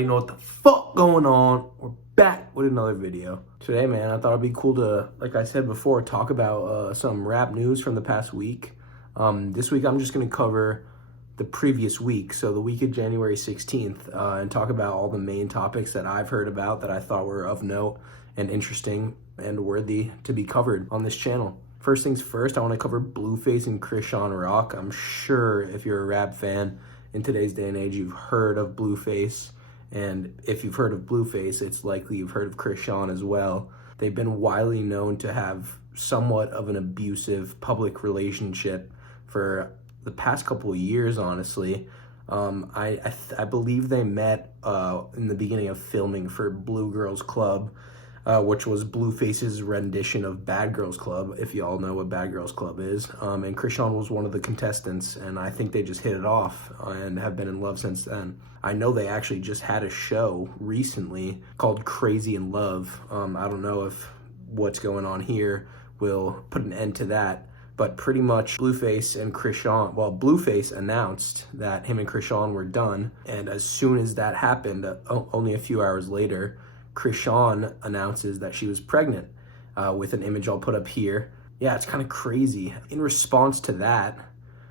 already know what the fuck going on. We're back with another video. Today, man, I thought it'd be cool to, like I said before, talk about some rap news from the past week. This week, I'm just going to cover the previous week, so the week of January 16th, and talk about all the main topics that I've heard about that I thought were of note and interesting and worthy to be covered on this channel. First things first, I want to cover Blueface and Chrisean Rock. I'm sure if you're a rap fan in today's day and age, you've heard of Blueface. And if you've heard of Blueface, it's likely you've heard of Chrisean as well. They've been widely known to have somewhat of an abusive public relationship for the past couple of years, honestly. I believe they met in the beginning of filming for Blue Girls Club, which was Blueface's rendition of Bad Girls Club, if you all know what Bad Girls Club is. And Chrisean was one of the contestants, and I think they just hit it off and have been in love since then. I know they actually just had a show recently called Crazy in Love. I don't know if what's going on here will put an end to that, but pretty much Blueface and Chrisean, well, Blueface announced that him and Chrisean were done, and as soon as that happened, only a few hours later, Chrisean announces that she was pregnant with an image I'll put up here. Yeah, it's kind of crazy. In response to that,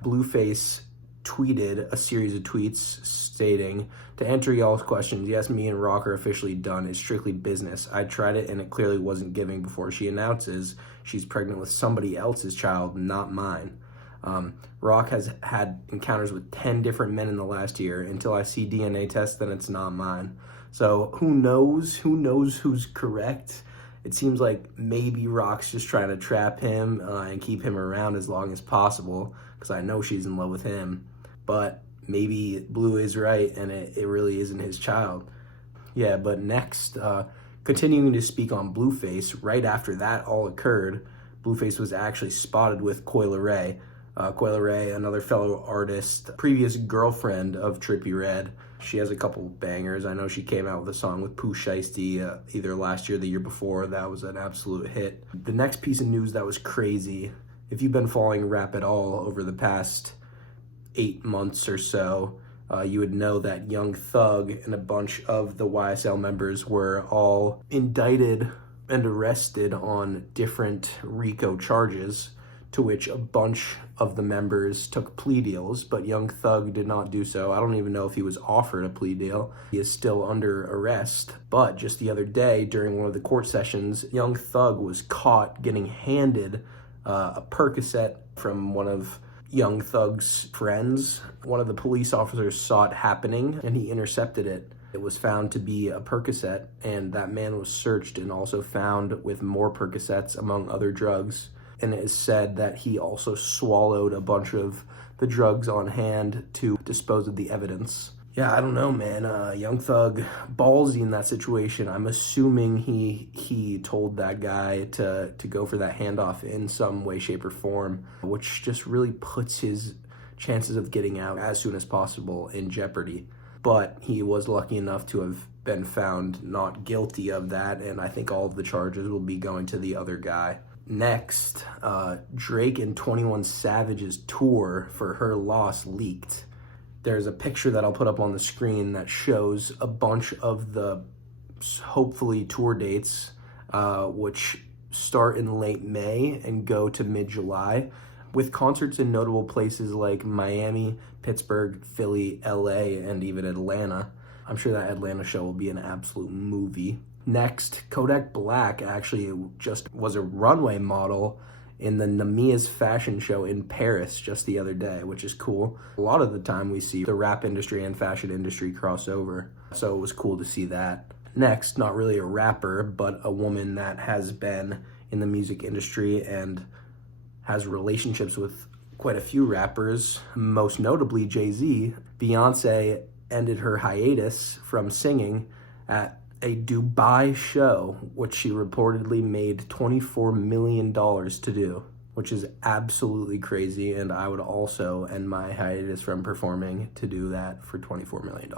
Blueface tweeted a series of tweets stating, "To answer y'all's questions, yes, me and Rock are officially done. It's strictly business. I tried it and it clearly wasn't giving," before she announces she's pregnant with somebody else's child, not mine. Rock has had encounters with 10 different men in the last year. Until I see DNA tests, then it's not mine. So who knows? Who knows who's correct? It seems like maybe Rock's just trying to trap him and keep him around as long as possible, because I know she's in love with him. But maybe Blue is right and it really isn't his child. Yeah, but next, continuing to speak on Blueface, right after that all occurred, Blueface was actually spotted with Coi Leray. Coi Leray, another fellow artist, previous girlfriend of Trippie Redd. She has a couple bangers. I know she came out with a song with Pooh Shiesty either last year or the year before. That was an absolute hit. The next piece of news that was crazy, if you've been following rap at all over the past 8 months or so, you would know that Young Thug and a bunch of the YSL members were all indicted and arrested on different RICO charges, to which a bunch of the members took plea deals, but Young Thug did not do so. I don't even know if he was offered a plea deal. He is still under arrest. But just the other day, during one of the court sessions, Young Thug was caught getting handed a Percocet from one of Young Thug's friends. One of the police officers saw it happening, and he intercepted it. It was found to be a Percocet, and that man was searched and also found with more Percocets, among other drugs. And it is said that he also swallowed a bunch of the drugs on hand to dispose of the evidence. Yeah, I don't know, man. Young Thug, ballsy in that situation. I'm assuming he told that guy to go for that handoff in some way, shape, or form, which just really puts his chances of getting out as soon as possible in jeopardy. But he was lucky enough to have been found not guilty of that, and I think all of the charges will be going to the other guy. Next, Drake and 21 Savage's tour for Her Loss leaked. There's a picture that I'll put up on the screen that shows a bunch of the hopefully tour dates, which start in late May and go to mid-July, with concerts in notable places like Miami, Pittsburgh, Philly, LA, and even Atlanta. I'm sure that Atlanta show will be an absolute movie. Next, Kodak Black actually just was a runway model in the Namia's fashion show in Paris just the other day, which is cool. A lot of the time we see the rap industry and fashion industry cross over, so it was cool to see that. Next, not really a rapper, but a woman that has been in the music industry and has relationships with quite a few rappers, most notably Jay-Z. Beyonce ended her hiatus from singing at a Dubai show, which she reportedly made $24 million to do, which is absolutely crazy, and I would also end my hiatus from performing to do that for $24 million.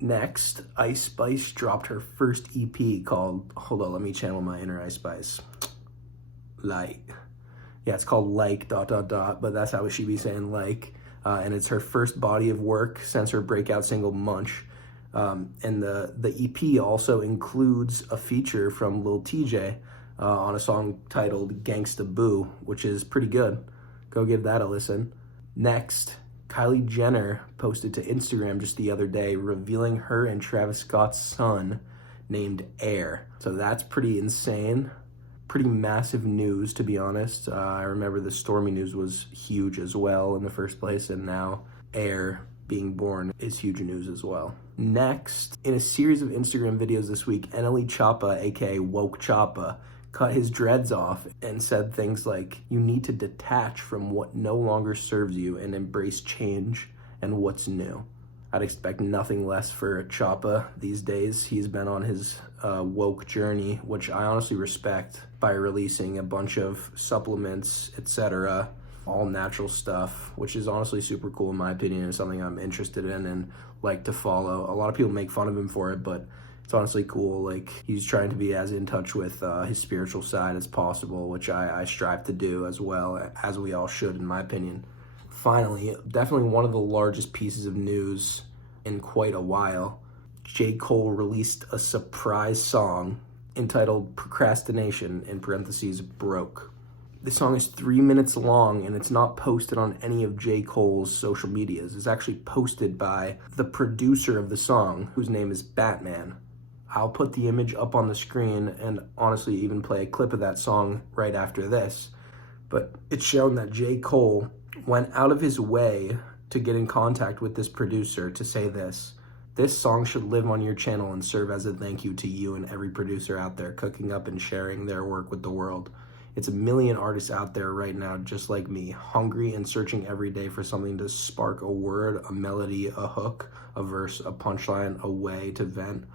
Next, Ice Spice dropped her first EP called, hold on, let me channel my inner Ice Spice. It's called Like, ... but that's how she be saying like. And it's her first body of work since her breakout single Munch. And the EP also includes a feature from Lil TJ on a song titled Gangsta Boo, which is pretty good. Go give that a listen. Next, Kylie Jenner posted to Instagram just the other day revealing her and Travis Scott's son named Air. So that's pretty insane. Pretty massive news, to be honest. I remember the Stormy news was huge as well in the first place, and now Air being born is huge news as well. Next, in a series of Instagram videos this week, NLE Choppa, aka Woke Choppa, cut his dreads off and said things like, "You need to detach from what no longer serves you and embrace change and what's new." I'd expect nothing less for Choppa these days. He's been on his woke journey, which I honestly respect, by releasing a bunch of supplements, etc., all natural stuff, which is honestly super cool in my opinion. It's something I'm interested in and like to follow. A lot of people make fun of him for it, but it's honestly cool. Like, he's trying to be as in touch with his spiritual side as possible, which I strive to do as well, as we all should, in my opinion. Finally, definitely one of the largest pieces of news in quite a while. J. Cole released a surprise song entitled Procrastination, in parentheses, Broke. The song is 3 minutes long, and it's not posted on any of J. Cole's social medias. It's actually posted by the producer of the song, whose name is Batman. I'll put the image up on the screen and honestly even play a clip of that song right after this. But it's shown that J. Cole went out of his way to get in contact with this producer to say this: "This song should live on your channel and serve as a thank you to you and every producer out there cooking up and sharing their work with the world. It's a million artists out there right now just like me, hungry and searching every day for something to spark a word, a melody, a hook, a verse, a punchline, a way to vent,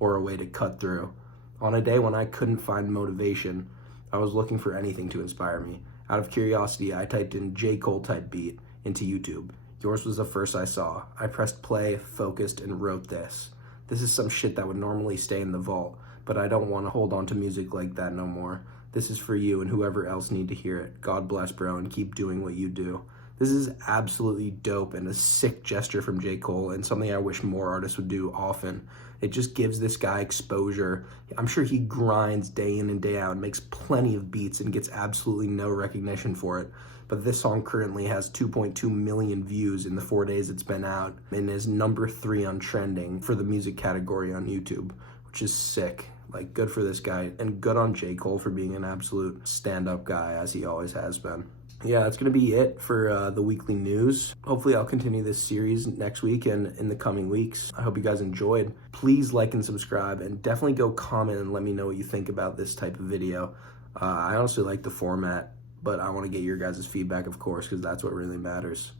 or a way to cut through. On a day when I couldn't find motivation, I was looking for anything to inspire me. Out of curiosity, I typed in J. Cole type beat into YouTube. Yours was the first I saw. I pressed play, focused, and wrote this. This is some shit that would normally stay in the vault, but I don't want to hold on to music like that no more. This is for you and whoever else need to hear it. God bless, bro, and keep doing what you do." This is absolutely dope and a sick gesture from J. Cole, and something I wish more artists would do often. It just gives this guy exposure. I'm sure he grinds day in and day out and makes plenty of beats and gets absolutely no recognition for it. But this song currently has 2.2 million views in the 4 days it's been out and is number 3 on trending for the music category on YouTube, which is sick. Like, good for this guy, and good on J. Cole for being an absolute stand-up guy, as he always has been. Yeah, that's going to be it for the weekly news. Hopefully I'll continue this series next week and in the coming weeks. I hope you guys enjoyed. Please like and subscribe, and definitely go comment and let me know what you think about this type of video. I honestly like the format, but I want to get your guys' feedback, of course, because that's what really matters.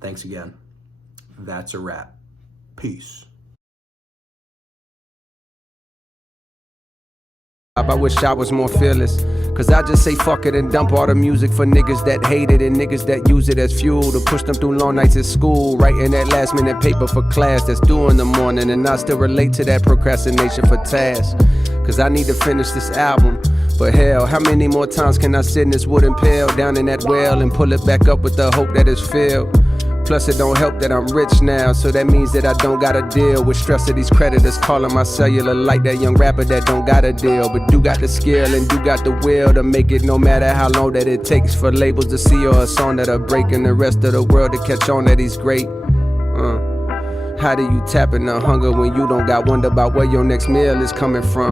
Thanks again. That's a wrap. Peace. I wish I was more fearless, cause I just say fuck it and dump all the music for niggas that hate it and niggas that use it as fuel to push them through long nights at school, writing that last minute paper for class that's due in the morning, and I still relate to that procrastination for tasks, cause I need to finish this album. But hell, how many more times can I sit in this wooden pail down in that well and pull it back up with the hope that it's filled? Plus it don't help that I'm rich now, so that means that I don't gotta deal with stress of these creditors calling my cellular like that young rapper that don't got a deal, but do got the skill and do got the will to make it, no matter how long that it takes for labels to see or a song that'll break and the rest of the world to catch on that he's great. How do you tap in the hunger when you don't got wonder about where your next meal is coming from?